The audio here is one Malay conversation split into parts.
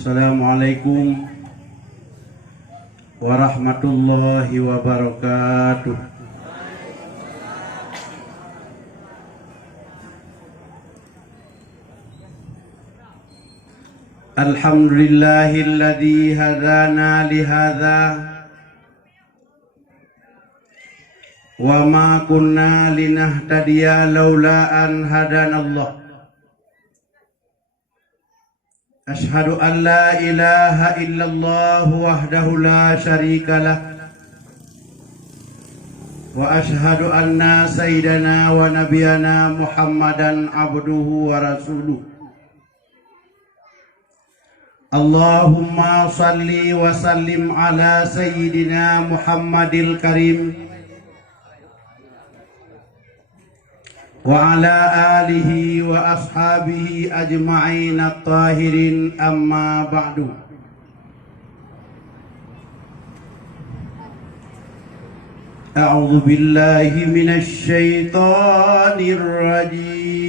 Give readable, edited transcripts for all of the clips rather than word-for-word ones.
Assalamualaikum warahmatullahi wabarakatuh. Alhamdulillahilladzi hadana lihadza wa ma kunna linahtadiya laula an hadanallah. Ashhadu an la ilaha illallah wahdahu la syarika lah wa ashhadu anna sayyidana wa nabiyana Muhammadan abduhu wa rasuluh. Allahumma salli wa sallim ala sayyidina Muhammadil karim wa ala alihi wa ashabihi ajma'in at-tahirin, amma ba'du. A'udzu billahi minasy syaithanir rajim.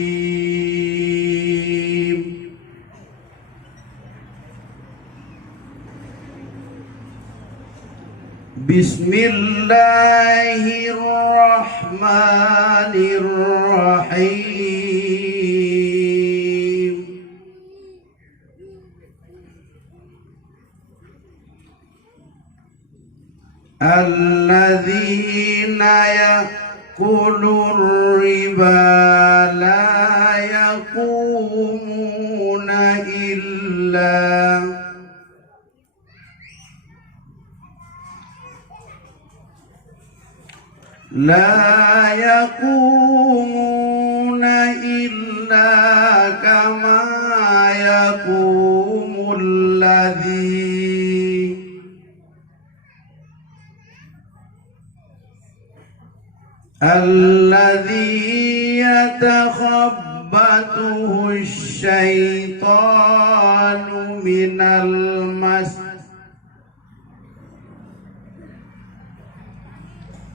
Bismillahirrahmanirrahim. Alladzina ya'kulur riba la yaqumuna illa kama yaqumul alladzi yatakhabbathu asyaitanu minal mas.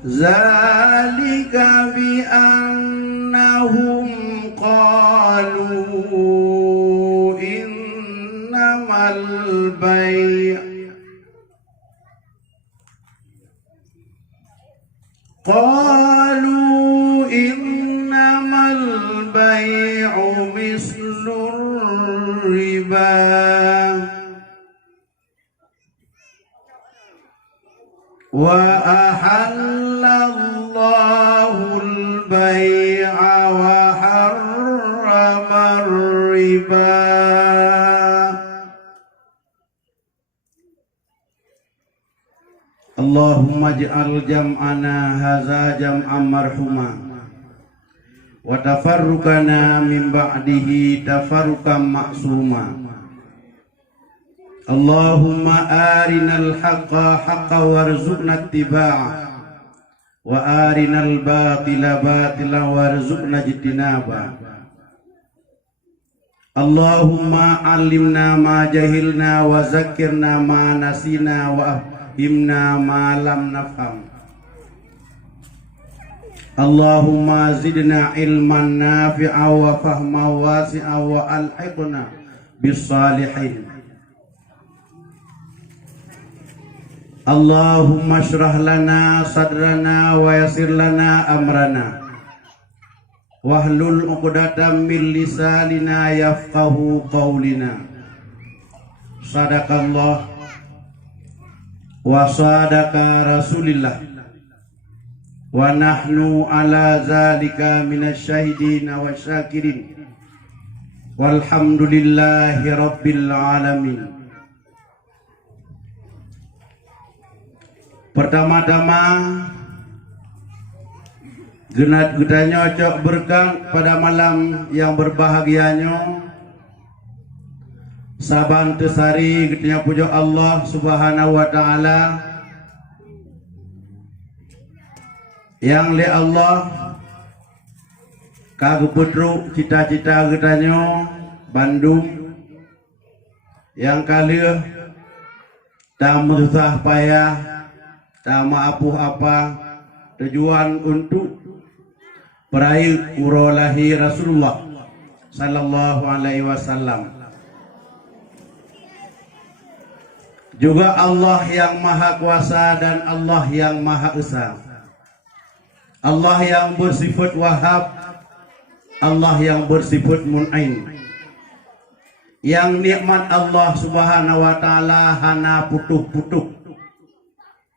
Zalika bi annahum qalu innamal bay'u mislur riba wa ahallallahul bay'a wa harramar riba. Allahumma ij'al jam'ana hadza jam'an marhuma wa tafarruqana min ba'dihi tafarruqan ma'suma. Allahumma arinal haqqa haqqan warzuqna ittiba'ah wa arinal batila batilan warzuqna ijtinaba. Allahumma allimna ma jahilna wa zakkirna ma nasina wa afhimna ma lam nafham. Allahumma zidna ilman nafi'a wa fahman wasi'a wa alhiqna bis salihin. Allahumma syrah lana sadrana wa yassir lana amrana wahlul 'uqdatam min lisanina yafqahu qawlina. Sadaqallah wa sadaqa rasulillah wa nahnu ala zalika minasy syahidin wa syakirin walhamdulillahi rabbil alamin. Pertama-tama genat kita nyocok berkah pada malam yang berbahagianya. Saban tesari kita puja Allah Subhanahu wa taala yang le Allah kagu putruk cita-cita kitanya Bandung yang kali tak susah payah tak maapuh apa tujuan untuk peraih urolahi Rasulullah sallallahu alaihi wasallam. juga Allah yang Maha Kuasa dan Allah yang Maha Esa. Allah yang bersifat Wahhab, Allah yang bersifat Mun'im. Yang nikmat Allah Subhanahu wa taala hana putuh-putuh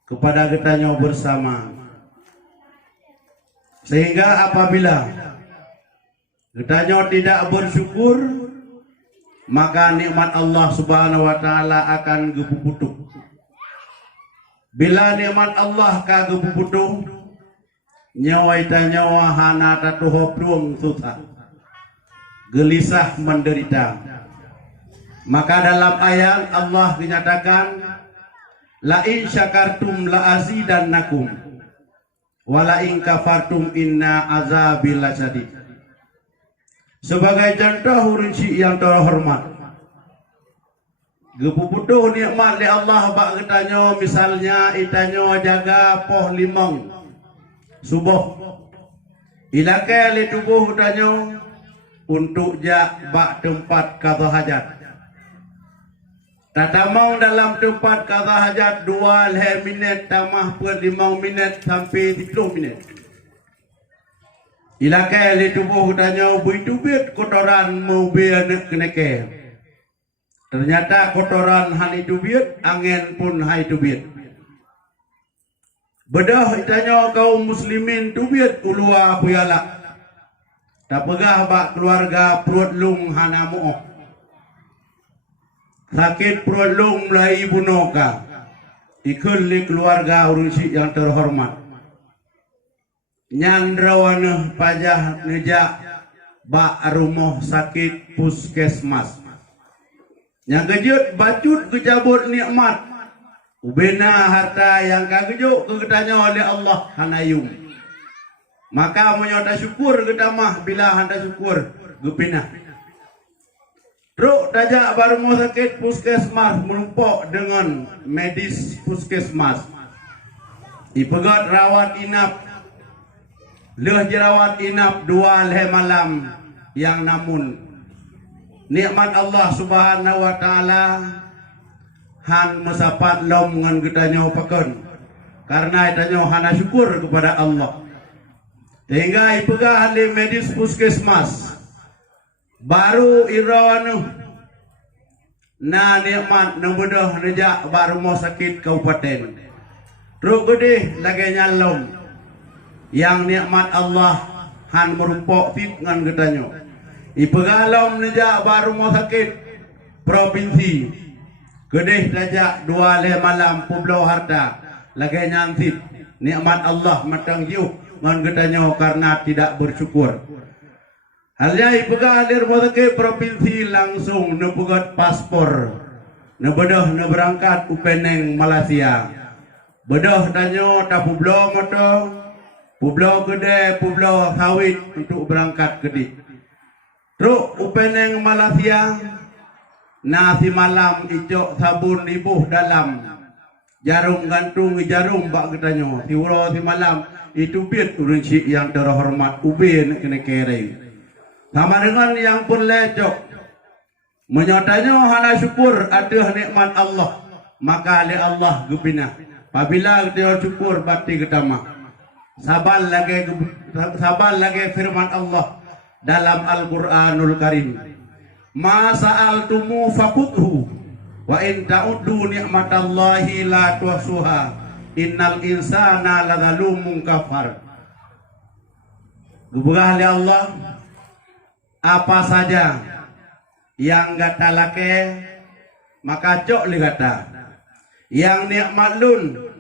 kepada kitanya bersama. Sehingga apabila kitanya tidak bersyukur, maka nikmat Allah Subhanahu wa taala akan gepuputuh. Bila nikmat Allah ka gepuputuh, nyawa nyawa hana tatuhop duang susah, gelisah menderita. Maka dalam ayat Allah dinyatakan, la in syakartum la azidannakum wa la in kafartum inna azabil lasyadid. Sebagai contoh rinci yang terhormat, gepuputuh nikmat li Allah bak ketanyo, misalnya itanyo jaga poh limong subuh ilake li tubuh utanyo untuk jak bak tempat qada hajat. Tatamang dalam tempat qada hajat 2 minit tamah per 5 minit sampai 10 minit. Ilake li tubuh utanyo buitubit kotoran mau beanek keneke. Ternyata kotoran hani tubit, angin pun hai tubit. Bedah itanya kaum muslimin tubit ulua puyala. Tak pegah bak keluarga perut lung hana mu'oh. Sakit perut lung mulai bunoka. Ikul li keluarga urusi yang terhormat. Nyandrawana pajah nejak bak rumah sakit puskesmas. Yang kejut bacut kecabut nikmat. Ubena harta yang kagejuk ketanya oleh Allah hanayum. Maka menyota syukur ketamah bila handa syukur gepinah. Truk tajak baru mau sakit puskesmas menumpuk dengan medis puskesmas. Ipegat rawat inap. Leh jerawat inap 2 malam yang namun nikmat Allah Subhanahu wa taala han mesapat lom ngan getanyo pakon. Karena itanyo hana syukur kepada Allah. Sehingga ipegah ahli medis puskesmas baru irawanu na nikmat nang bedah nejak baru mau sakit kabupaten. Terus gede lagi nyalom yang nikmat Allah han merumpok tit ngan getanyo. Ipegalom nejak baru mau sakit provinsi gedeh dajak 2 malam pulau harta lagi nyantit nikmat Allah matang jiuh ngan getanyo karena tidak bersyukur. Halnya ipegal alir mau sakit provinsi langsung nepugat paspor nebedah neberangkat upeneng Malaysia. Bedah tanyo ta pulau moto pulau gede pulau sawit untuk berangkat gede. Truk upeneng Malaysia nasi malam icok sabun ibuh dalam jarum gantung jarum bak ketanyo tiuro si malam itu bit urinci yang terhormat ubin kena kere sama dengan yang pun lecok menyotanya hana syukur ada nikmat Allah maka oleh Allah gubina apabila dia syukur bakti ketama sabar lagi firman Allah dalam Al-Quranul Karim. Ma sa'altumu fakuthu wa in ta'uddu ni'matallahi la tuhsuha innal insana ladzalumun kafar. Gubugah oleh Allah apa saja yang gata lake maka cok li gata yang nikmat lun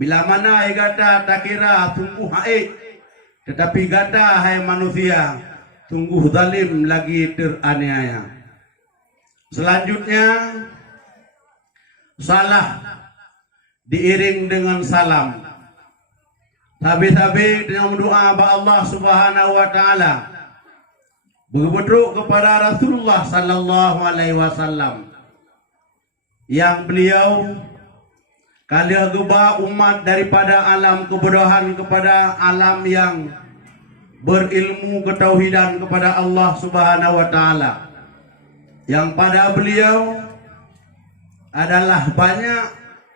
bila mana gata tak kira tunggu haik tetapi gata hai manusia sungguh zalim lagi teraniaya. Selanjutnya salah diiring dengan salam. Tabi-tabi dengan doa ba Allah Subhanahu wa taala. Berbentuk kepada Rasulullah sallallahu alaihi wasallam yang beliau kali geba umat daripada alam kebodohan kepada alam yang berilmu ketauhidan kepada Allah Subhanahu wa taala. Yang pada beliau adalah banyak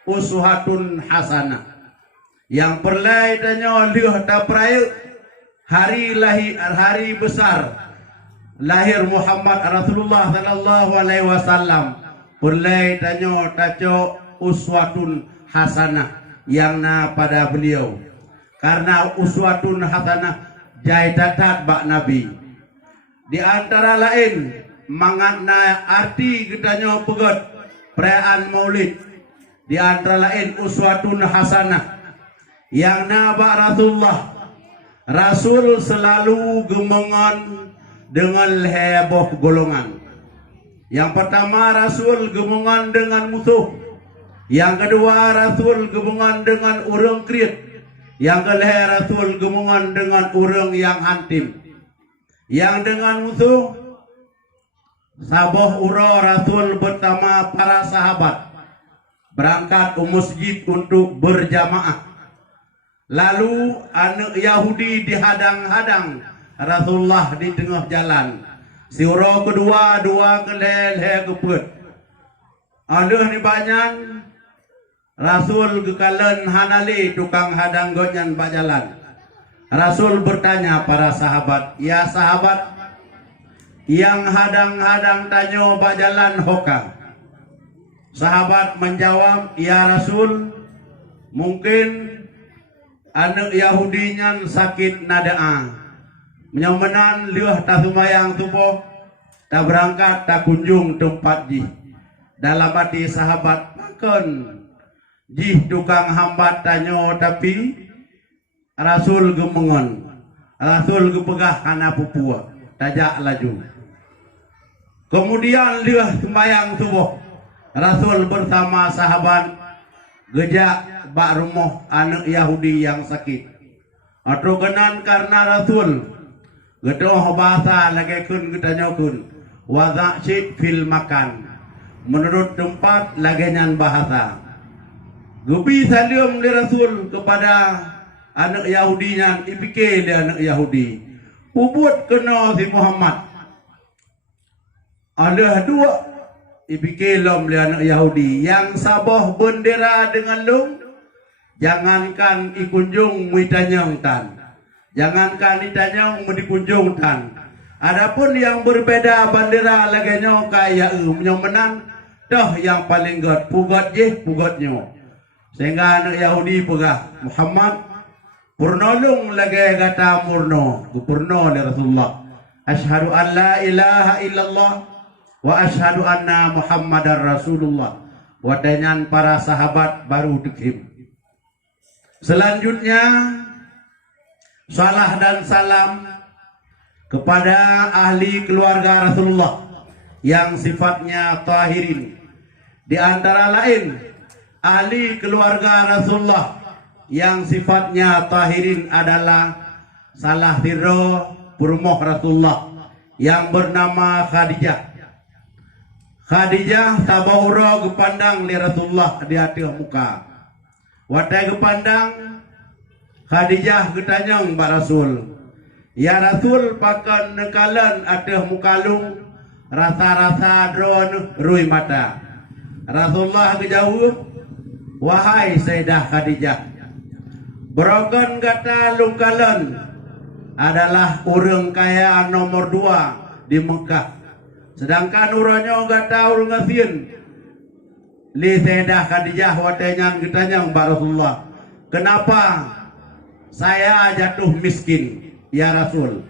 uswatun hasanah. Yang perlai tanya liuh ta peraya hari besar lahir Muhammad Rasulullah sallallahu alaihi wasallam. Perlai tanya taco uswatun hasanah yang na pada beliau. Karena uswatun hasanah jai tatat bak Nabi. Di antara lain mangatna arti kitanya pegot perayaan Maulid. Di antara lain uswatun hasanah yang nabak Rasulullah. Rasul selalu gemongan dengan heboh golongan. Yang pertama, Rasul gemongan dengan musuh. Yang kedua, Rasul gemongan dengan orang kriit. Yang ketiga, Rasul gemongan dengan orang yang antim. Yang dengan musuh, saboh uro Rasul bersama para sahabat berangkat ke masjid untuk berjamaah. Lalu anak Yahudi dihadang-hadang Rasulullah di tengah jalan. Si uro kedua dua kelel keput. Aduh ni banyak Rasul kekalan hanali tukang hadang gonyan bajalan. Rasul bertanya para sahabat, ya sahabat, yang hadang-hadang tanyo bajalan hoka. Sahabat menjawab, ya Rasul, mungkin anak Yahudinya sakit nadaa. Menyomenan liuh tak sumayang tupoh, tak berangkat tak kunjung tempat jih. Dalam hati sahabat makan jih tukang hambat tanyo tapi Rasul gemengon. Rasul gepegah kana pupua, tajak laju. Kemudian liuh sumayang tupoh, Rasul bersama sahabat gejak bak rumah anak Yahudi yang sakit. Atau kenan karena Rasul gedoh bahasa lagi kun getanya kun wazakshid fil makan. Menurut tempat lagi nyan bahasa. Gebi salim di Rasul kepada anak Yahudi nyan ipike di anak Yahudi. Ubud kena si Muhammad. Ada dua ipike lom di anak Yahudi yang sabah bendera dengan lung. Jangankan ikunjung mitanyang tan. Jangankan ditanyang dikunjung tan. Adapun yang berbeda bandera laganya kaya menang dah yang paling god pugot je pugotnya. Sehingga anak Yahudi pegah Muhammad purnolong lagi kata murno gupurno dari Rasulullah. Asyhadu an la ilaha illallah wa asyhadu anna Muhammadar Rasulullah. Wadanyan para sahabat baru dikim. Selanjutnya salah dan salam kepada ahli keluarga Rasulullah yang sifatnya tahirin. Di antara lain ahli keluarga Rasulullah yang sifatnya tahirin adalah salah siro purmoh Rasulullah yang bernama Khadijah. Khadijah tabahura kepandang li Rasulullah di atas muka. Watai kepandang Khadijah ketanyang Mbak Rasul, ya Rasul pakan nekalan atas mukalung rasa-rasa drone rui mata. Rasulullah kejauh, wahai Sayyidah Khadijah, berogon kata lungkalan adalah orang kaya nomor 2 di Mekah. Sedangkan urangnya kata orang ngasin. Li Sayyidah Khadijah watenyan ketanyang Mbak Rasulullah, kenapa saya jatuh miskin ya Rasul?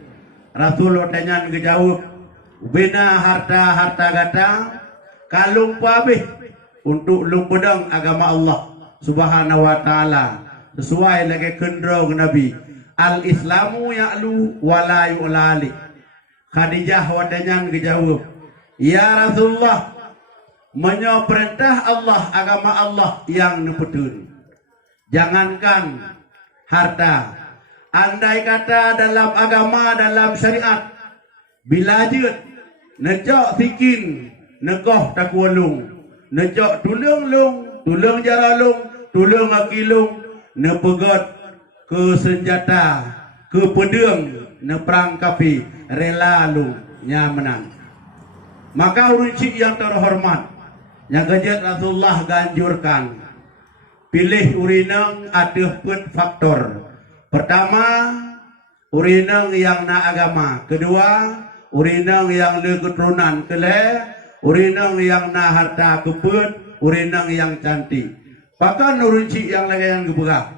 Rasul watenyan kejauh, bina harta gata kalung pabih untuk lumpedang agama Allah Subhanahu wa taala sesuai lagi kendro Nabi. Al Islamu ya'lu wa la yu'lali. Khadijah watenyan kejauh, ya Rasulullah, menyo perintah Allah agama Allah yang nepetun. Jangankan harta, andai kata dalam agama dalam syariat bila jut nejok sikin negoh takwalung, nejok tulung lung, tulung jaralung, tulung akilung, nepegot ke senjata, ke pedang, neperang kapi, rela lung nya menang. Maka urucik yang terhormat, Yang kejut Rasulullah ganjurkan pilih urineng ada faktor. Pertama, urineng yang na agama. Kedua, urineng yang na keturunan. Kelih, urineng yang na harta keput, urineng yang cantik. Bahkan urunci yang lagi yang kebegah.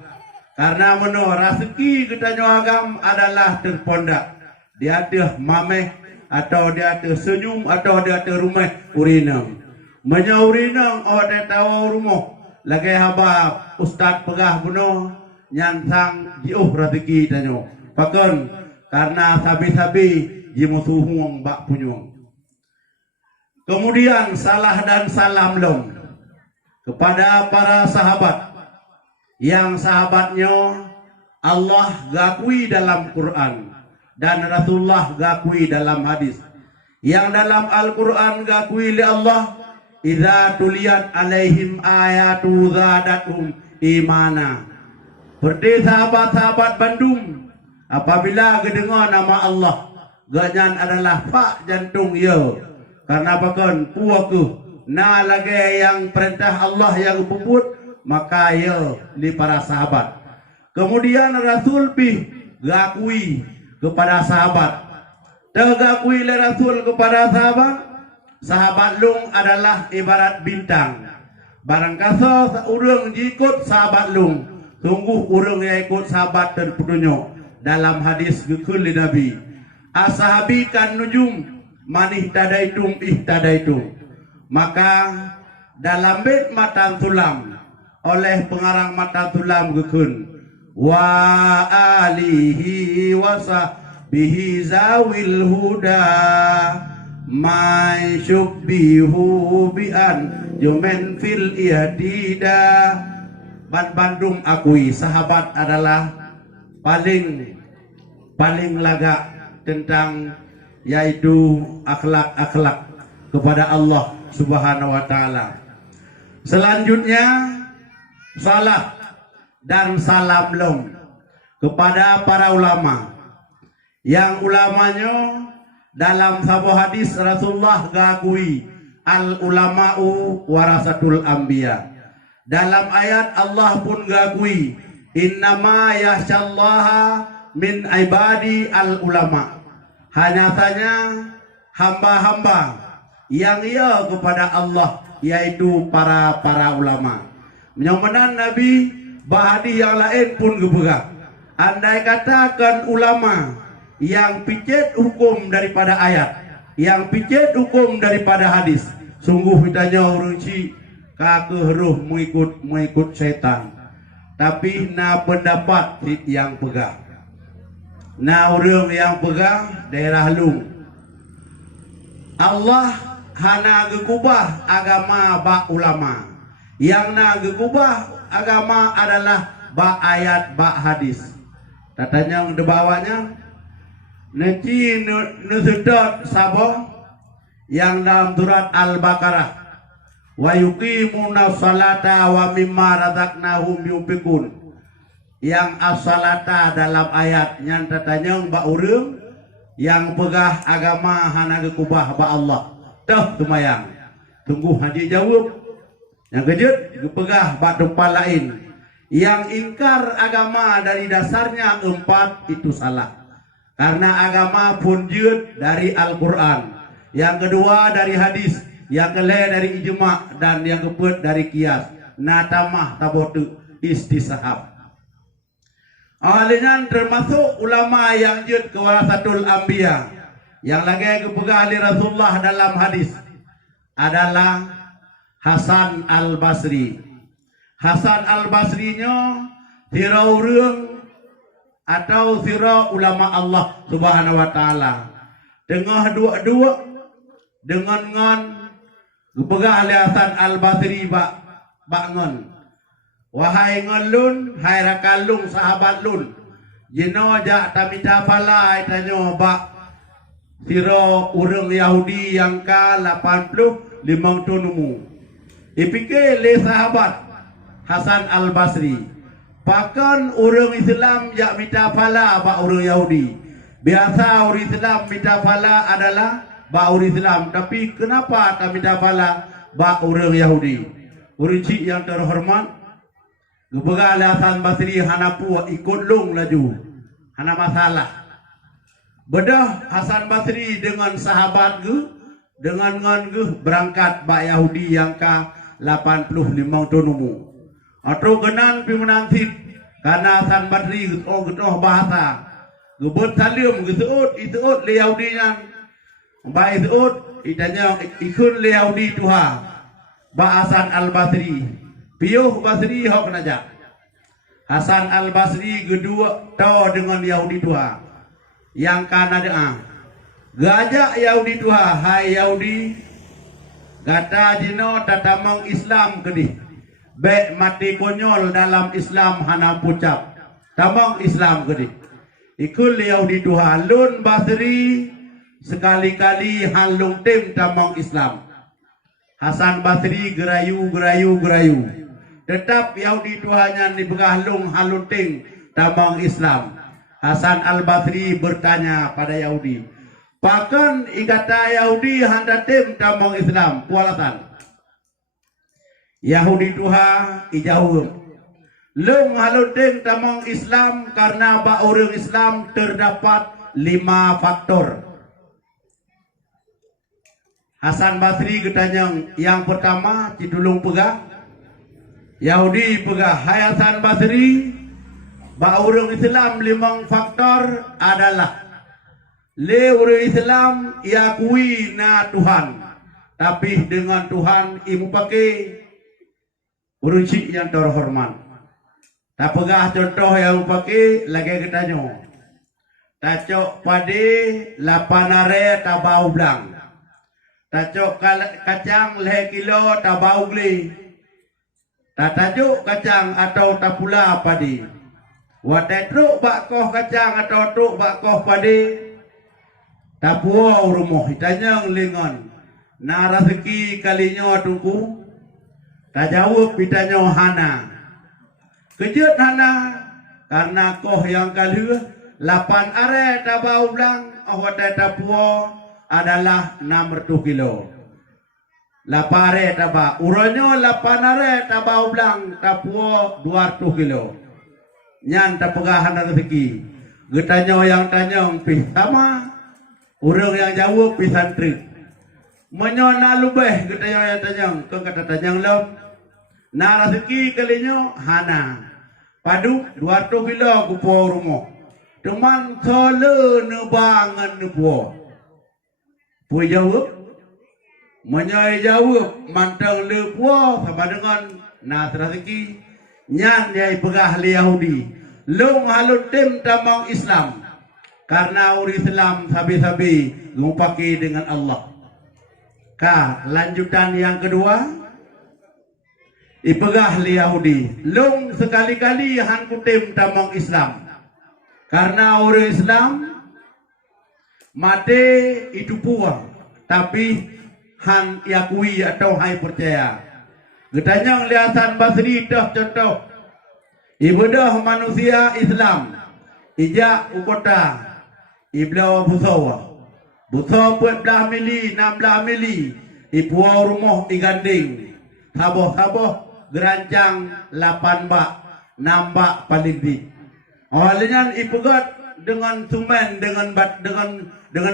Karena meno rezeki kita agam adalah terpondak. Dia ada mameh atau dia ada senyum atau dia ada rumah urineng. Menya urineng awak tahu rumah. Lagi haba ustaz pegah bunuh nyansang jiuh rezeki tanyo. Pakon karena sabi-sabi jimusuhuang bak punyung. Kemudian salah dan salam long kepada para sahabat yang sahabatnya Allah gakui dalam Quran dan Rasulullah gakui dalam hadis. Yang dalam Al-Quran gakui li Allah, idza tuliyat alaihim ayatu zadatum imana. Seperti sahabat-sahabat Bandung, apabila kedengar nama Allah, ganyan adalah pak jantung ya. Karena bahkan puaku na lagi yang perintah Allah yang puput, maka ya di para sahabat. Kemudian Rasul pi gakui kepada sahabat. Tergakui oleh Rasul kepada sahabat. Sahabat lung adalah ibarat bintang. Barang kasa urang ikut sahabat lung, sungguh urang yang ikut sahabat terpetunjuk. Dalam hadis gekul Nabi, ashabi kan nujum manih tadaitum ihtadaitum. Maka dalam bait matan tulam oleh pengarang matan tulam gekun wa alihi wa sahbihi zawil huda mai syubbihu bi'an jumen fil ihdida. Bandung akui sahabat adalah paling laga tentang yaitu akhlak-akhlak kepada Allah Subhanahu wa taala. Selanjutnya salat dan salam long kepada para ulama. Yang ulamanya dalam sebuah hadis Rasulullah gakui al ulama'u warasatul anbiya. Dalam ayat Allah pun gakui innama yahsyallaha min ibadi al ulama. Hanya saja hamba-hamba yang ia kepada Allah yaitu para ulama. Menyomenan Nabi bahadi yang lain pun geberah. Andai katakan ulama yang picit hukum daripada ayat, yang picit hukum daripada hadis, sungguh ditanya urunci kakeruh mengikut setan. Tapi na pendapat yang pegah, na orang yang pegah daerah lung. Allah hana gekubah agama bak ulama. Yang na gekubah agama adalah bak ayat bak hadis. Katanya yang dibawanya neci nusedot sabah yang dalam surat Al-Baqarah wa yuqimuna salata wa mimma razaqnahum yunfikun. Yang as-salata dalam ayat yang katanya bak urang yang pegah agama hana gekubah bak Allah. Dah semayang. Tunggu haji jawab. Yang kejut pegah bak tempat lain. Yang ingkar agama dari dasarnya empat itu salah. Karena agama pun jud dari Al-Quran. Yang kedua dari hadis. Yang kelima dari ijma' dan yang keempat dari kias. Natamah tabotu istisahab. Ahlinya termasuk ulama yang jud kewarasatul anbiya. Yang lagi kepegah ahli Rasulullah dalam hadis adalah Hasan Al-Basri. Hasan Al-Basrinya sira urang atau sira ulama Allah Subhanahu wa taala. Tengah dua-dua dengan ngon kepegah ahli Hasan Al-Basri ngon. Wahai ngelun, hai rakalung sahabat lun. Jino jak tamita fala itanyo bak sira urang Yahudi yang ka 80 limang tunumu. Ipikir le sahabat Hasan Al-Basri. Bahkan orang Islam yang minta pala bak orang Yahudi. Biasa orang Islam minta pala adalah bak orang Islam. Tapi kenapa tak minta pala ba orang Yahudi. Urang cik yang terhormat, Gubernur Hasan Basri hanapu ikut long laju. Hana masalah. Bedah Hasan Basri dengan sahabat ge, dengan ge berangkat ba Yahudi yang ka 85 tonumu. Atau genan pimenansit karena Hasan Basri getoh bahasa. Gebut salim geseut ituut le Yahudi yang ba ituut itanya ikun le Yahudi tuha. Ba Hasan Al-Basri piuh Basri hok naja. Hasan Al-Basri gedua tau dengan Yahudi tuha. Yang kana doa. Gajak Yahudi tuha, hai Yahudi. Kata jino tatamang Islam kedih. Bek mati konyol dalam Islam hana pucap. Tamang Islam kedih. Ikul Yahudi tuha lun Basri sekali-kali halung tim tamang Islam. Hasan Basri gerayu. Tetap Yahudi tuanya dibegah lung halun tim tamang Islam. Hasan Al-Basri bertanya pada Yahudi, pakan igata Yahudi handa tim tamang Islam pualasan. Yahudi tuha ijauh. Lung halun tim tamang Islam karena ba orang Islam terdapat 5 faktor. Hasan Basri ketanyang yang pertama cidulung pegah. Yahudi pegah, hai Hasan Basri, ba orang Islam 5 faktor adalah le orang Islam iakui na Tuhan, tapi dengan Tuhan imu pakai orang cik yang terhormat. Tak pegah contoh yang pakai lagi ketanya. Tacok pade 8 are tabau blang. Tacok kacang leh kilo tabau gli. Tatajuk kacang atau tapula padi. Watai truk bakoh kacang atau truk bakoh padi. Tapuau rumah hitanyang lingon. Na rezeki kalinya tungku. Tajawab hitanya hana. Kejut hana. Karena koh yang kali 8 are tabau blang. Watai tapuau adalah 600 kilo. 8 are taba. Uranyo 8 are tabau blang. Tapuau 200 kilo. Nyan tapegahan rezeki. Getanya yang tanyang pih sama. Orang yang jauh pih santri. Menyona lubeh getanya yang tanyang. Kau kata tanyang lom. Na rezeki kalinya hana. Padu 200 kilo kupo rumah. Teman sole nebangan nepuo. Pui jawab. Menyai jawab mantang lepuo sama dengan na rezeki. Nyan yai pegah li Yahudi. Lung halun tim tamang Islam. Karena orang Islam sabi-sabi ngumpaki dengan Allah. Lanjutan yang kedua. Ipegah li Yahudi. Lung sekali-kali han kutim tamang Islam. Karena orang Islam mati itu puang. Tapi han yakui atau hai percaya. Getanyang liasan Basri dah contoh. Ibadah manusia Islam. Ijak ukota. Iblau busawa. Busawa buat belah mili, 16 mili. Ipuau rumah iganding. Saboh-saboh gerancang 8 bak. 6 bak paling di. Awalnya ipugat dengan sumen dengan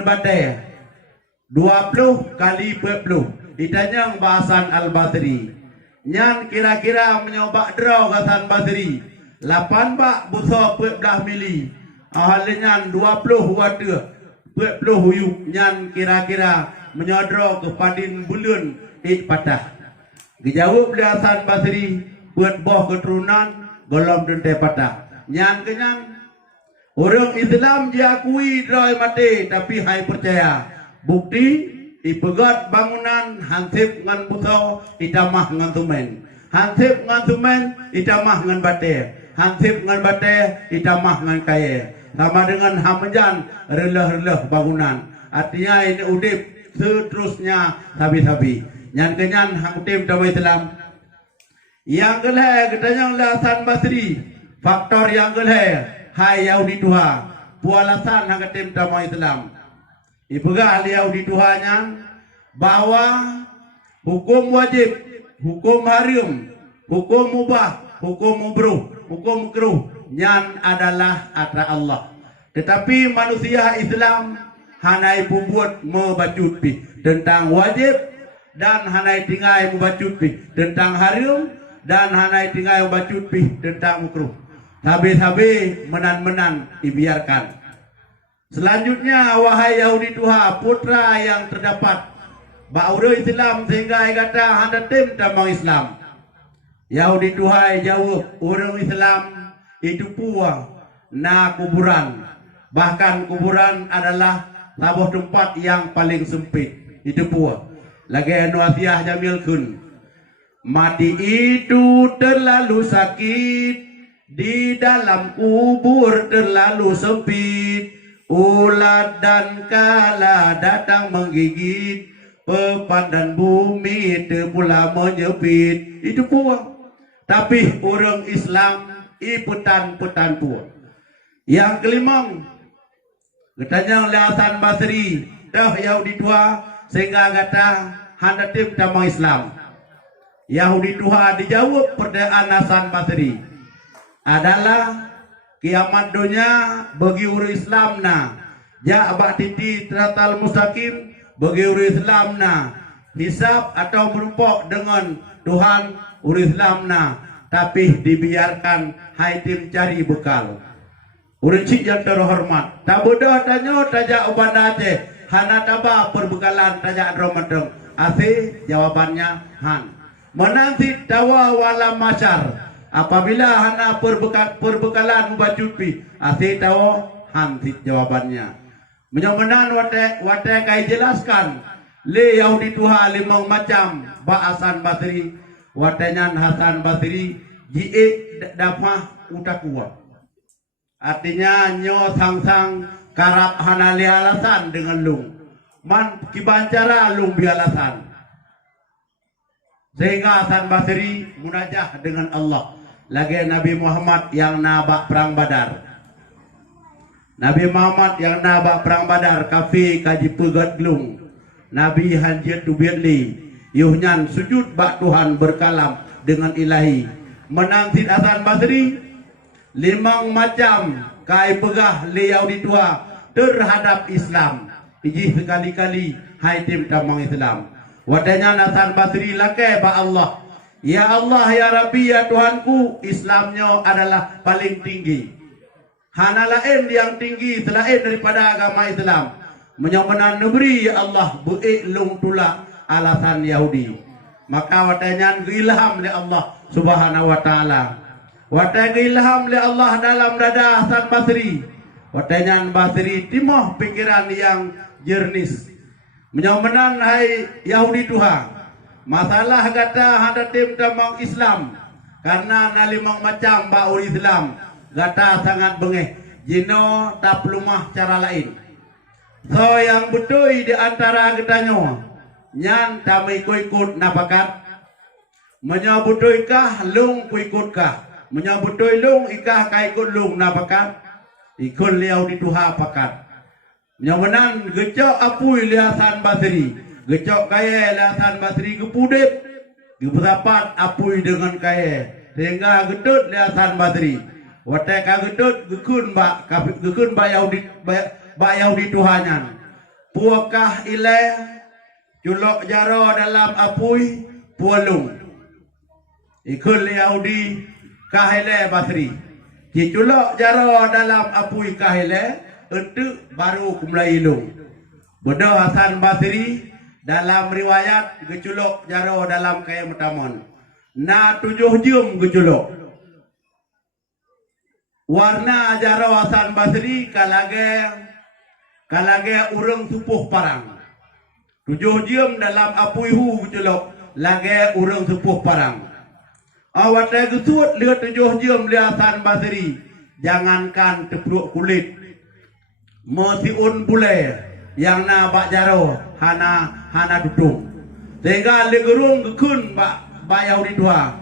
batai. 20 kali 40. Itanyang bahasan Al-Basri. Nyan kira-kira menyoba draw Hasan Basri. 8 bak busa 14 mili. Ahalnya 20 wadah. 40 huyuk. Nyan kira-kira menyodro ke padin bulan patah. Dijawab oleh Hasan Basri. Buat boh keturunan golom dentai patah. Nyan kenyang. Orang Islam diakui draw mati. Tapi hai percaya. Bukti ipegat bangunan hansip ngan buso itamah ngan tumen. Hansip ngan tumen itamah ngan bate. Hansip ngan bate itamah ngan kaya. Sama dengan hamenjan releh-releh bangunan. Artinya ini udip seterusnya sabi-sabi. Nyan kenyan hakutim damai Islam. Yang kelih ketanya Hasan Basri. Faktor yang kelih hai Yahudi tuha. Pualasan hakutim damai Islam. Ipegah Yahudi Tuhannya bahwa hukum wajib, hukum haram, hukum mubah, hukum mubruh, hukum makruh, nyan adalah atra Allah. Tetapi manusia Islam hanai buat membacut pi tentang wajib dan hanai tinggal membacut pi tentang haram dan hanai tinggal membacut pi tentang makruh. Habis-habis menan-menan dibiarkan. Selanjutnya, wahai Yahudi Tuhan, putra yang terdapat baura Islam sehingga kata handa tim tamang Islam. Yahudi Tuhan jawab, orang Islam itu pua na kuburan. Bahkan kuburan adalah sebuah tempat yang paling sempit. Itu pua. Lagi Nuasiah Jamil kun. Mati itu terlalu sakit, di dalam kubur terlalu sempit. Ulat dan kala datang menggigit, pepadan bumi terpula menyepit. Itu pua. Tapi orang Islam iputan-putan pua. Yang kelima, katanya oleh Hasan Basri, dah Yahudi tua sehingga kata handa tim tamang Islam. Yahudi tua dijawab perdaan Hasan Basri adalah kiamat dunia bagi orang Islam na ja abak titi teratal mustaqim bagi orang Islam na hisab atau merumpok dengan Tuhan orang Islam na, tapi dibiarkan hai tim cari bekal. Orang cik yang terhormat tak bodoh tanya tajak uban Aceh hana taba perbekalan tajak dromateng asih jawabannya han menanti tawa wala masyar. Apabila hana perbekalan membacupi, asih tahu hansit jawabannya. Menyomenan wate kai jelaskan le Yahudi Tuhan limang macam ba Hasan Basri, watenyan Hasan Basri ji dapah utakua. Artinya nyo sang-sang karap hana li alasan dengan lung. Man kibancara lung bi alasan. Sehingga Hasan Basri munajah dengan Allah. Lagi Nabi Muhammad yang nabak perang Badar. Nabi Muhammad yang nabak perang Badar kafi kaji pegat glung. Nabi hanjir tu birli. Yuhnyan sujud bak Tuhan berkalam dengan ilahi. Menangsit Hasan Basri limang macam kai pegah liau ditua terhadap Islam. Iji sekali-kali hai tim tamang Islam. Wadanya Hasan Basri lakai ba Allah. Ya Allah, ya Rabbi, ya Tuhanku, Islamnya adalah paling tinggi. Hana lain yang tinggi selain daripada agama Islam. Menyomenan negeri, ya Allah, bu'iklung tula alasan Yahudi. Maka watanyan ilham li Allah subhanahu wa ta'ala. Watan ilham li Allah dalam dada Hasan Basri. Watanyan Basri timoh pikiran yang jernis. Menyomenan hai Yahudi Tuhan. Masalah kata hada tim tamang Islam karena nalimang macam baur Islam kata sangat bengeh jino tak pelumah cara lain. So yang betul di antara katanya nyan kami ikut napakat menyabutuikah lung kuikutkah menyabutuik lung ikah kaikut lung napakat ikut liau di tuha pakat menyamenan gecok apui liasan Basri. Gecok kaya Hasan Basri kepudip keberdapat apui dengan kaya sehingga gedut Hasan Basri watai ka gedut gekun ba Yahudi Tuhanyan puakah ile culok jaro dalam apui pualung ikut Yahudi kahile Basri culok jaro dalam apui kahile untuk baru kumulai ilung bodoh Hasan Basri dalam riwayat geculok jaro dalam kaya metamon na 7 jam geculok warna jaro Hasan Basri kalage urang supuh parang 7 jam dalam apuihu geculok lage urang supuh parang awate gesut lihat 7 jam li Hasan Basri jangankan tepruk kulit mesiun bule yang na bak jaro hana dudung sehingga legerung gekun ba Yahudi tua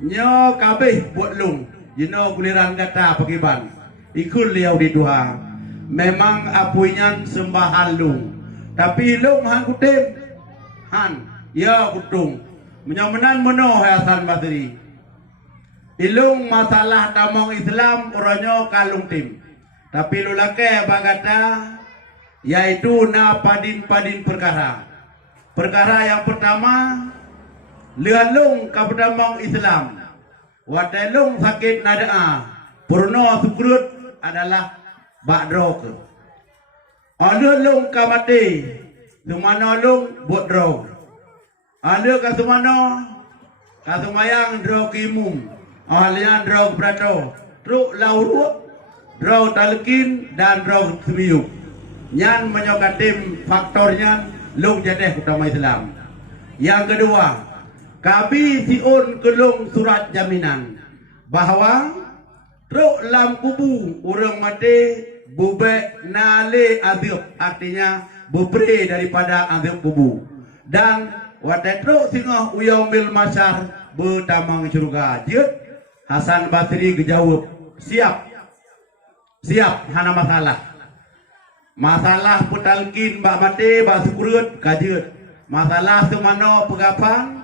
nyo kabeh buat lung jino guliran kata pakiban ikun Yahudi tua memang apuinya sembahan lung tapi lung han kutim han Ya putung. Menyomenan meno Hasan Basri. Ilung masalah tamong Islam uranyo kalung tim. Tapi lulake bagata yaitu na padin perkara. Perkara yang pertama lihalung kapadamong Islam. Wadelung sakit nadaa. Purno sukrut adalah bakdrok. Alulung kamati. Sumano lung buat drog. Alul kasumano kasumayang drog imum. Ahlian drog brato. Truk lauru drog talkin dan drog semiyuk. Nyan menyokatim faktornya lung jadeh utama Islam. Yang kedua, kabi siun kelung surat jaminan bahwa truk lam kubu orang mati bubek nale azib, artinya bupre daripada azib kubu. Dan wadah truk singoh uyamil masyar bertamang syurga. Jut Hasan Basri kejawab, siap, hana masalah. Masalah putalkin bak mati bak sukurut kajut. Masalah semano pegapan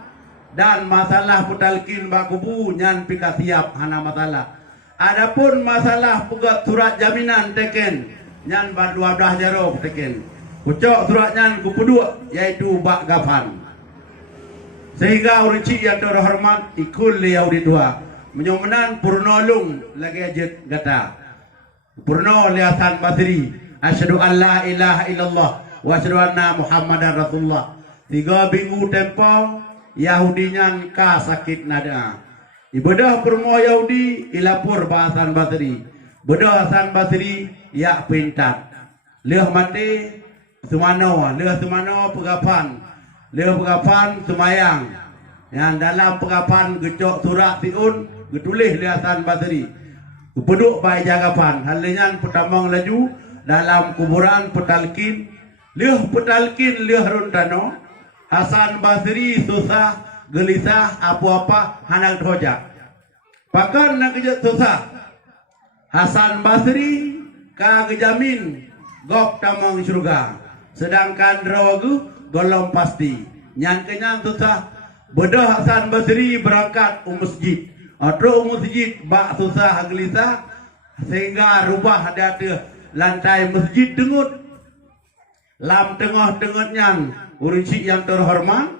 dan masalah putalkin bak kubu nyan pika siap hana masalah. Adapun masalah pegat surat jaminan teken nyan bak 12 jaro teken. Kucok surat nyan kupuduk yaitu bak gapan. Sehingga uruci yang terhormat ikul liau di dua. Menyomenan purnolong lagi ajit gata. Purno liasan Basri. Asyhadu an la ilaha illallah wa asyhadu anna Muhammadan Rasulullah. 3 minggu tempo Yahudinya ka sakit nada. Ibadah permo Yahudi ilapur Hasan Basri. Bedah Hasan Basri ya pintat. Leh mati sumano, pegapan. Leh pegapan sumayang. Yang dalam pegapan gecok surat siun getulis Hasan Basri. Peduk baik jagapan. Halinya pertamang laju dalam kuburan petalkin. Leh petalkin leh runtano. Hasan Basri susah gelisah apa-apa hanak hojak. Pakan nak kerja susah. Hasan Basri ka gejamin gok tamang syurga. Sedangkan rogu golong pasti. Nyangkenyan susah. Bedah Hasan Basri berangkat masjid. Atau masjid bak susah gelisah sehingga rubah data lantai masjid dengut. Lam tengah-tengahnya urusi yang terhormat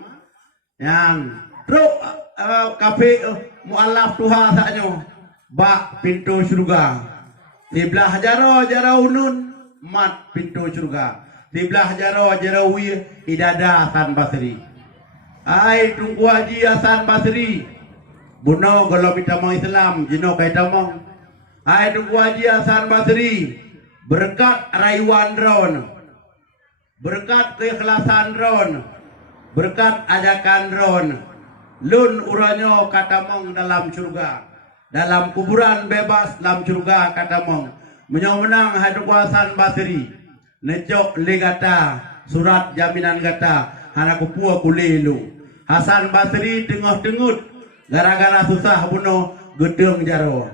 yang truk kafe mualaf tuha saknyo bak pintu syurga. Sebelah jaro unun mat pintu syurga. Sebelah jaro wi idada Hasan Basri. Ai tunggu haji Hasan Basri. Buno kalau kita mau Islam jino kaitamong. Ai tunggu haji Hasan Basri berkat rayuan ron. Berkat keikhlasan ron, berkat ajakan ron, lun uranyo katamong dalam surga, dalam kuburan bebas dalam surga katamong. Menyomenang hadap Hasan Basri, necok legata surat jaminan gata, hana kupua kulelu. Hasan Basri tengah tengut, gara-gara susah buno gedeng jaro.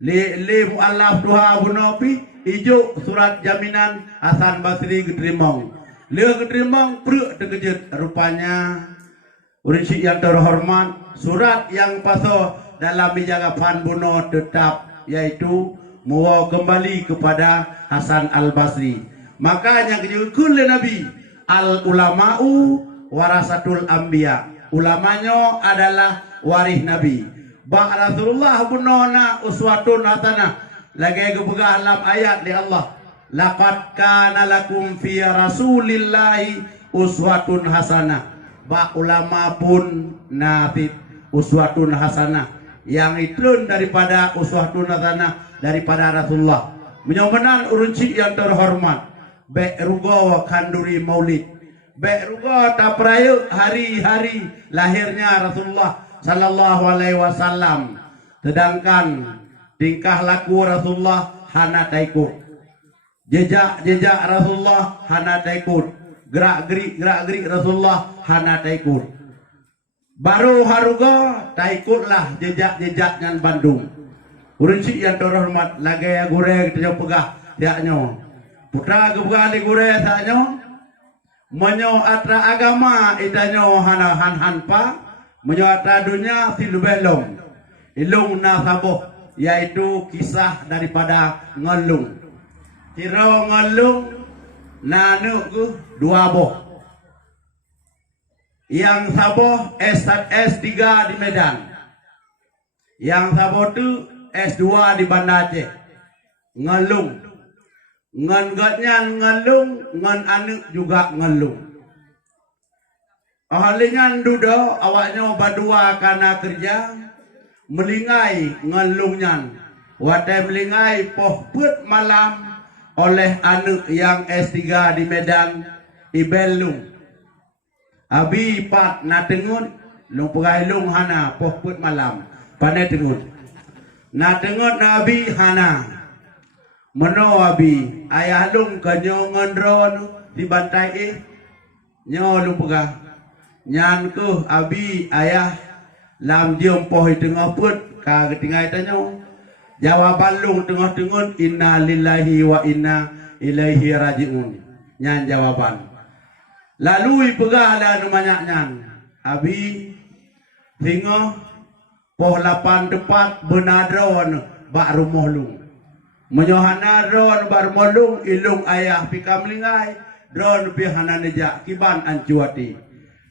Le mualaf doa buno pi ijo surat jaminan Hasan Basri gedrimong. Dia keterimang perut terkejut. Rupanya urusi yang terhormat surat yang paso dalam bijagapan buno tetap yaitu mau kembali kepada Hasan Al-Basri. Makanya kejul Nabi al ulama'u warasatul anbiya. Ulamanya adalah waris Nabi. Bak Rasulullah bunona uswatun hasanah. Lagi kebegah dalam ayat di Allah. Laqad kana lakum fi rasulillahi uswatun hasanah. Ba ulama pun nabi uswatun hasanah. Yang itu daripada uswatun hasanah daripada Rasulullah. Menyomenan urunci yang terhormat. Be rugo kanduri maulid. Be rugo taprayu hari-hari lahirnya Rasulullah sallallahu alaihi wasallam. Sedangkan tingkah laku Rasulullah hana taikut. Jejak Rasulullah hana taikut. Gerak-gerik Rasulullah hana taikut. Baru haruga taikutlah jejak-jejaknya Bandung. Urusi yang terhormat lagi gure kita pegah tiaknya. Putra kebegah di gure saknyo. menyo atra agama itanyo han pa, menyo atra dunia silubelong ilung na saboh, yaitu kisah daripada ngelung. Kira ngelung na nuku dua boh. Yang saboh S3 di Medan. Yang saboh tu S2 di Banda Aceh. Ngelung. Ngan gatnya ngelung, ngan anak juga ngelung. Ahlinya dudo awaknya badua karena kerja melingai ngelungnya. Watai melingai poh put malam oleh anak yang S3 di Medan ibelung. Abi pat na tengun lung pegai lung hana poh put malam pandai tengun. Na tengun na abi hana. Meno abi ayah lung kanyo ngendron di bantai nyo lung pegah. Nyan ku abi ayah lam diom poh tengah put ka ketingai tanyo. Jawaban lung tengah tengun inna lillahi wa inna ilaihi rajiun. Nyan jawaban. Lalu pegah lah banyak nyan. Abi tengah poh lapan tepat benadron bak rumah lung. Menyohana dron bar molung ilung ayah pika melingai dron pihana nejak kiban ancuati.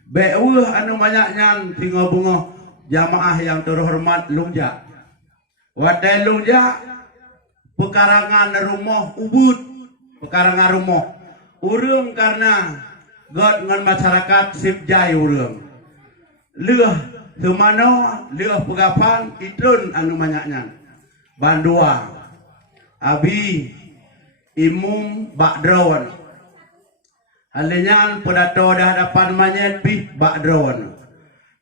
Beuh anu banyak nyan tinggal bunga jamaah yang terhormat lungjak. Wadai lungjak pekarangan rumah ubud, pekarangan rumah urang karena god ngan masyarakat sipjai urang. Leuh semano leuh pegapan itun anu banyak nyan. Bandua abi imum bakdron. Halinyan pedato dah hadapan manyet pi bakdron.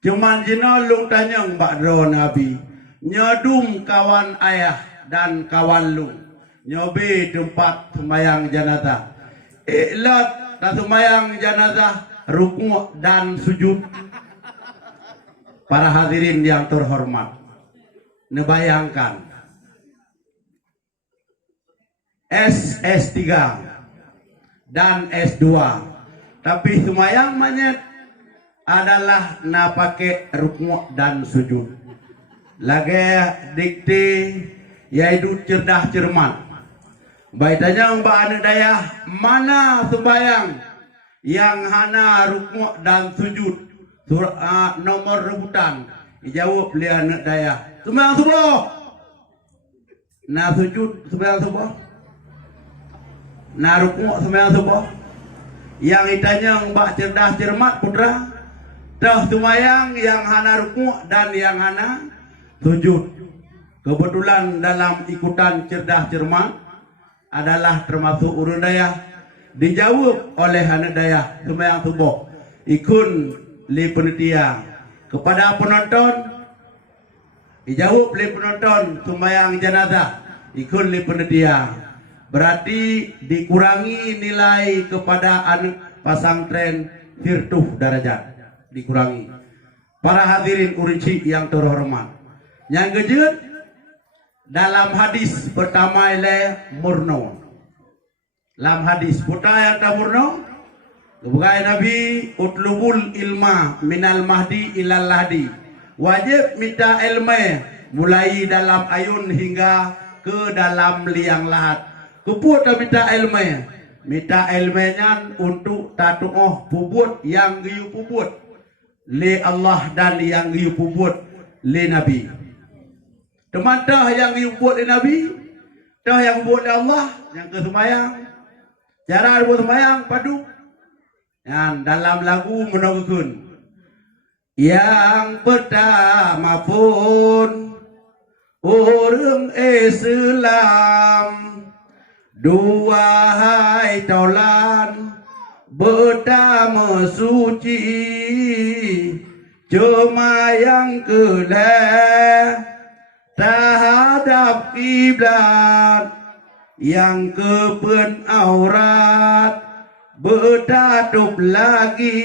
Cuman jino lung tanyang bakdron abi. Nyodum kawan ayah dan kawan lung. Nyobi tempat sembayang jenazah. Ilat dan sembayang jenazah rukuk dan sujud. Para hadirin yang terhormat. Nebayangkan S3 dan S2, tapi sembayang manyet adalah na pakai rukuk dan sujud. Lagi dikti yaitu cerdas cermat. Baitanya mbak ane daya mana sembayang yang hana rukuk dan sujud nomor rebutan. Dijawab li ane daya sembayang subuh. Na sujud sembayang subuh. Na rukuk sembahyang subuh. Yang itanya mbak cerdas cermat putra. Dah sembahyang yang hana rukuk dan yang hana sujud. Kebetulan dalam ikutan cerdas cermat adalah termasuk urun daya. Dijawab oleh anak daya sembahyang subuh. Ikun li penitia kepada penonton. Dijawab li penonton sembahyang jenazah. Ikun li penitia. Berarti dikurangi nilai kepada anak pasantren firtuh darajat. Dikurangi. Para hadirin urinci yang terhormat. Yang kejut dalam hadis pertama ile murno. Dalam hadis pertama yang murno. Kebukai Nabi utlubul ilma minal mahdi ilal lahdi. Wajib minta ilmu mulai dalam ayun hingga ke dalam liang lahat. Keput minta ilmu. Minta ilmunya untuk tatu'oh pubut yang giyu pubut li Allah dan yang giyu pubut li Nabi. Teman dah yang giyu pubut li Nabi, dah yang pubut li Allah, yang ke sembahyang. Cara buat sembahyang padu. Yang dalam lagu menogakun. Yang pertama pun orang Islam dua hai taulan pertama suci cuma yang kedua terhadap kiblat yang kepen aurat bertatup lagi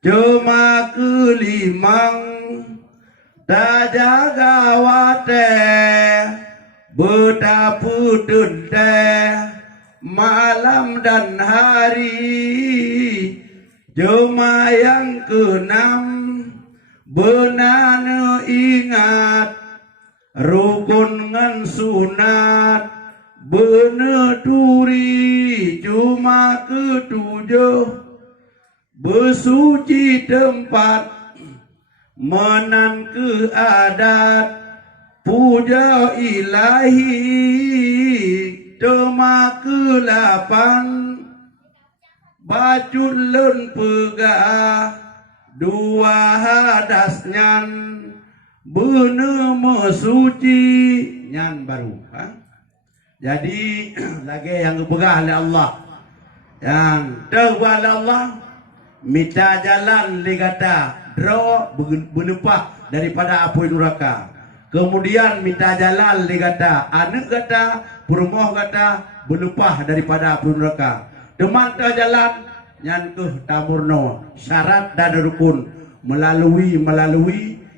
cuma kelimang tak jaga wate betapa tentang malam dan hari. Jemaah yang keenam, benana ingat rukun ngan sunat, bener duri cuma ketujuh, bersuci tempat menan ke adat, puja ilahi cuma ke-8, bacut len pegah dua hadasnyan, bener mesuci nyan baru. Jadi lagi yang kepegah oleh Allah, yang terbuat oleh Allah, minta jalan ligata draw benepah daripada api neraka. Kemudian minta jalan ligata anak kata perumoh kata benepah daripada api neraka. Teman tah jalan nyan ke tamurno syarat dan rukun melalui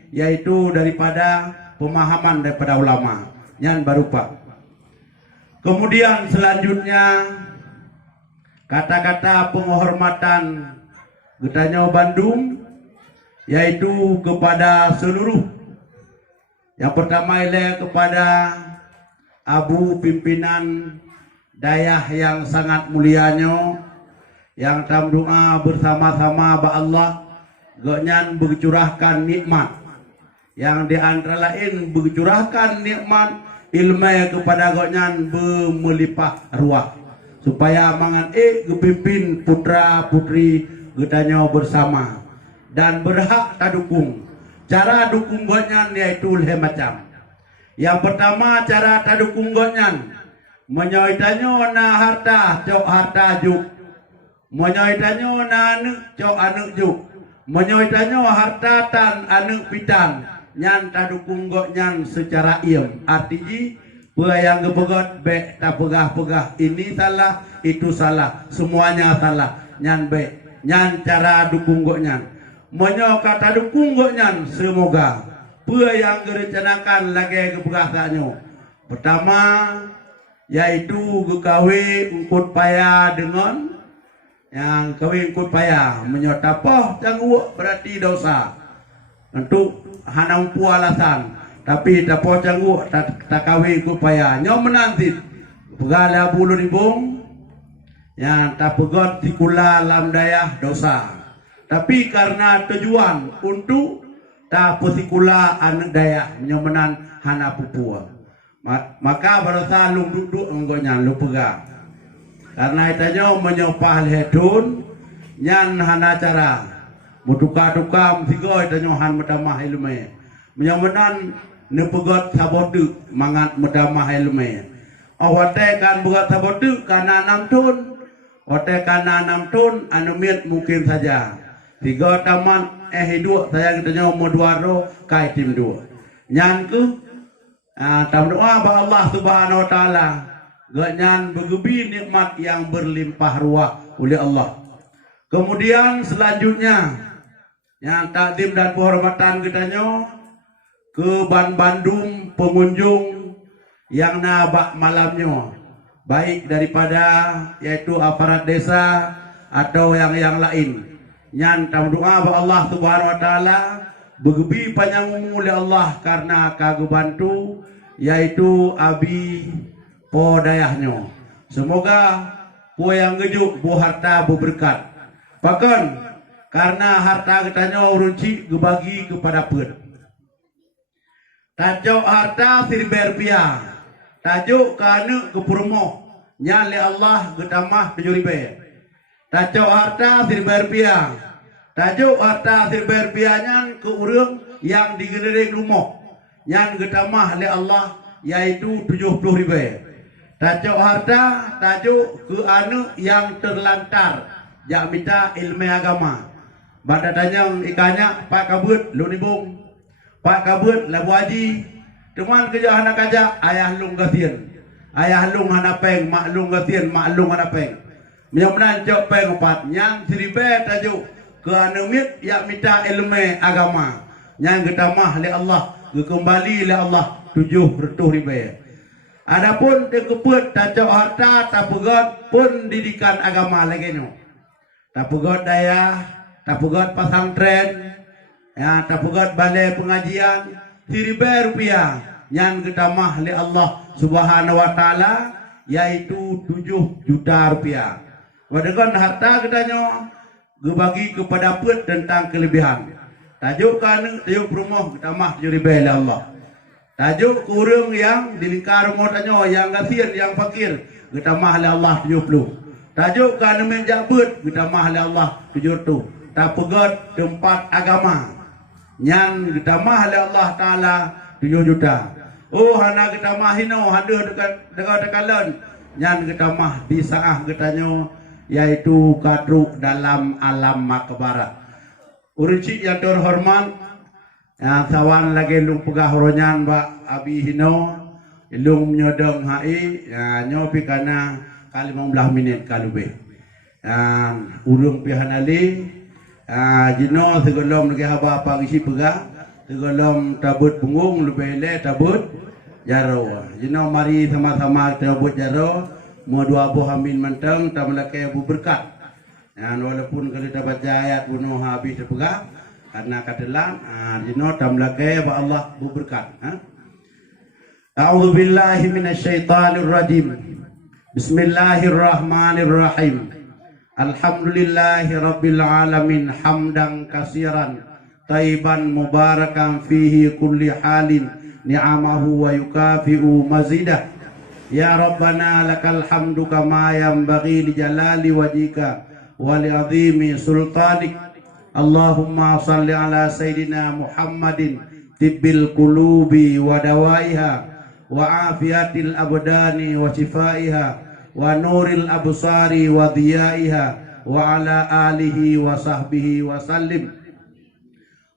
yaitu daripada pemahaman daripada ulama nyan berupa. Kemudian selanjutnya kata-kata penghormatan Getanyo Bandung yaitu kepada seluruh. Yang pertama ialah kepada Abu pimpinan dayah yang sangat mulianya, yang tam doa bersama-sama ba Allah gonyan bercurahkan nikmat, yang di antara lain bercurahkan nikmat ilmu kepada gonyan bermelimpah ruah, supaya mangan kepimpin putra putri getanyo bersama dan berhak tak dukung. Cara dukung gonyan yaitu macam. Yang pertama cara tak dukung gonyan menyoitanyo na harta cok harta juk, menyoitanyo na anak cok anak juk, menyoitanyo harta tan anak pitan nyan tak dukung gonyan secara iem. Artinya yang gebegot be tak pegah-pegah ini salah itu salah, semuanya salah nyan be nyan cara dukung gonyan. Menyo kata dukung gonyan semoga apa yang direncanakan lagi keberkasannya. Pertama yaitu gekawe ungkut payah dengan yang kawe ungkut payah menyotapoh cangguh berarti dosa. Untuk hana umpu alasan tapi tapoh cangguh tak kawe ungkut payah nyo menantit pegala bulu ribung yang tak pegot tikula lam dayah dosa. Tapi karena tujuan untuk tak pesikula anak daya menyomenan hana pupua, maka berasa lung duduk enggonya lu pegang. Karena itanya menyopah lehedun nyan hana cara mutuka-tuka msigo itanya han medamah ilmu menyomenan nepegot sabodu mangat medamah ilmu. Awate kan buat sabodu karena 6 tahun, awate karena 6 tahun anumiat mungkin saja. 3 taman hidup saya katanya mau 2 roh kai tim 2 nyan ku tam doa ba Allah Subhanahu wa taala nyan bergebi nikmat yang berlimpah ruah oleh Allah. Kemudian selanjutnya yang takdim dan penghormatan katanya ke Bandung pengunjung yang nabak malamnya, baik daripada yaitu aparat desa atau yang lain. Nyan tam doa ba Allah Subhanahu wa taala bergebi panjang umur oleh Allah karena kagu bantu yaitu abi po dayahnya. Semoga po yang gejuk po harta berberkat. Bahkan karena harta katanya urunci gebagi kepada pet. Tajuk harta sirber pia. Tajuk kana ke purmo nyan le Allah getamah 7.000. Tajuk harta sirber pia. Tajuk harta sirber pianyan ke urang yang digenereng rumah yang getamah oleh Allah yaitu 70.000. Tajuk harta tajuk ke anak yang terlantar jak minta ilmu agama. Pada tanya ikannya Pak Kabut lu nibung, Pak Kabut labu haji, teman kerja anak aja ayah lung gasien, ayah lung hanapeng, mak lung gasien, mak lung hanapeng. Menyamnan jok peng 4 yang seribe tajuk ke anumit yang minta ilmu agama yang getamah oleh Allah, kembali oleh Allah 700.000. Adapun dikeput tajak harta tapugot pun didikan agama lagi no. Tapugot daya, tapugot pesantren, ya tapugot balai pengajian, Rp1.000 yang kita mahli Allah Subhanahu wa taala yaitu 7 juta rupiah. Wadakon harta katanya bagi kepada put tentang kelebihan. Tajuk kan tajuk rumah kita mah Rp1.000 Allah. Tajuk kurung yang di lingkar rumah tanya yang kafir yang fakir kita mahli Allah 70. Tajuk kan menjabut kita mahli Allah 70. Tapugot tempat agama yang kita mahli Allah taala 7 juta. Oh hana kita mah hino ada dekat kalon yang kita mah di saah katanya yaitu kadruk dalam alam makbarat. Uruci yang terhormat yang sawan lagi lung pegah ronyan ba abi hino lung nyodong hai ya nyopi kana kali 15 minit kalube. Yang urung pihan ali jino segolom lagi haba pagi pegah segolom tabut punggung lebih le tabut jaro. Jino mari sama-sama tabut jaro mau dua buah amin menteng tamalake bu berkat. Dan walaupun kalau dapat ayat bunuh habis terpegah karena katelan jino tamalake ba Allah bu berkat. A'udzu billahi minasyaitonir rajim. Bismillahirrahmanirrahim. Alhamdulillahi rabbil alamin hamdan katsiran tayyiban mubarakan fihi kulli halin ni'amahu wa yukafi'u mazidah. Ya Rabbana lakal hamdu kama yanbaghi li jalali wajhika wa li azimi sultanik. Allahumma salli ala sayidina Muhammadin tibbil qulubi wa dawaiha wa afiyatil abdani wa shifaiha wa nuril absari wa diyaiha wa ala alihi wa sahbihi wa sallim.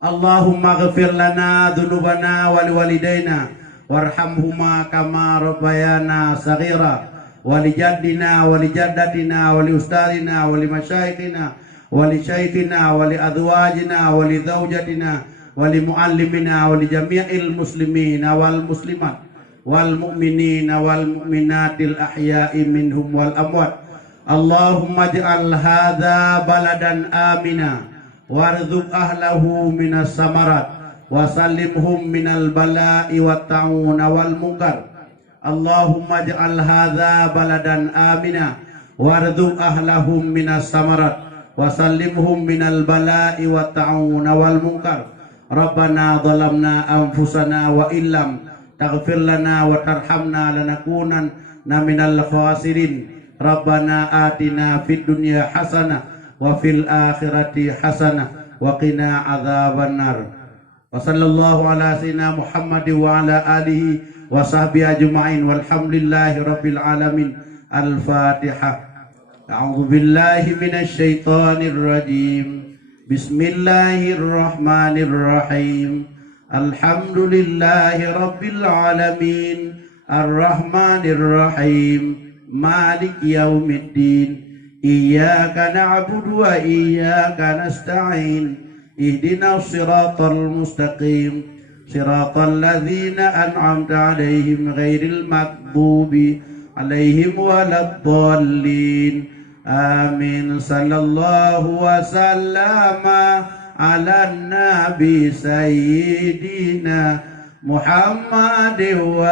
Allahumma ghafir lana dhunubana wa liwalidayna warhamhuma kama rabbayana saghira wa li jaddina wa li jaddatina wa li ustadina wa li masyayikhina wa li syaikhina wa li azwajina wa li zawjatina wa li muallimina wa li jami'il muslimina wal muslimat wal mu'minina wal mu'minatil ahya'i minhum wal amwat. Allahumma ij'al hadza baladan amina warzuq ahlahu minas samarat wa sallimhum minal bala'i wat ta'un wal munkar. Allahumma ij'al hadza baladan amina warzuq ahlahum minas samarat wa sallimhum minal bala'i wat ta'un wal munkar. Rabbana zalamna anfusana wa illam taghfir lana wa tarhamna lanakunanna minal khasirin. Rabbana atina fid dunya hasanah wa fil akhirati hasanah wa qina adzabannar. Wa sallallahu ala sayyidina Muhammad wa ala alihi wa sahbihi ajma'in walhamdulillahi rabbil alamin. Al-Fatihah. A'udzu billahi minasy syaithanir rajim. Bismillahirrahmanirrahim. Alhamdulillahi rabbil alamin. Ar-Rahmanir-Rahim. Maliki yaumiddin. Iyyaka na'budu wa iyyaka nasta'in. Ihdinas siratal mustaqim. Siratal ladzina an'amta 'alaihim ghairil maghdubi 'alaihim waladdallin. Amin. Sallallahu wa sallama ala nabi sayyidina Muhammad wa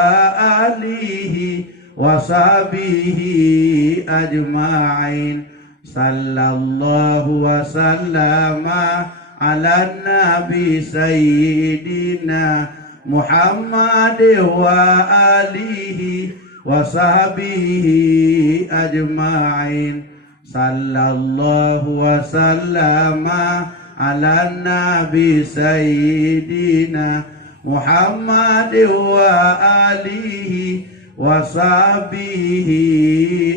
alihi wa sahbihi ajma'in. Sallallahu wa sallama ala nabi sayyidina Muhammad wa alihi wa sahbihi ajma'in. Sallallahu wa sallama ala nabi sayyidina Muhammad wa alihi wa sahbihi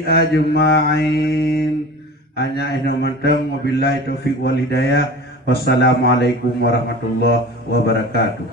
ajma'in. Hanya inu menteng wabillahi taufiq wal hidayah. Wassalamualaikum warahmatullahi wabarakatuh.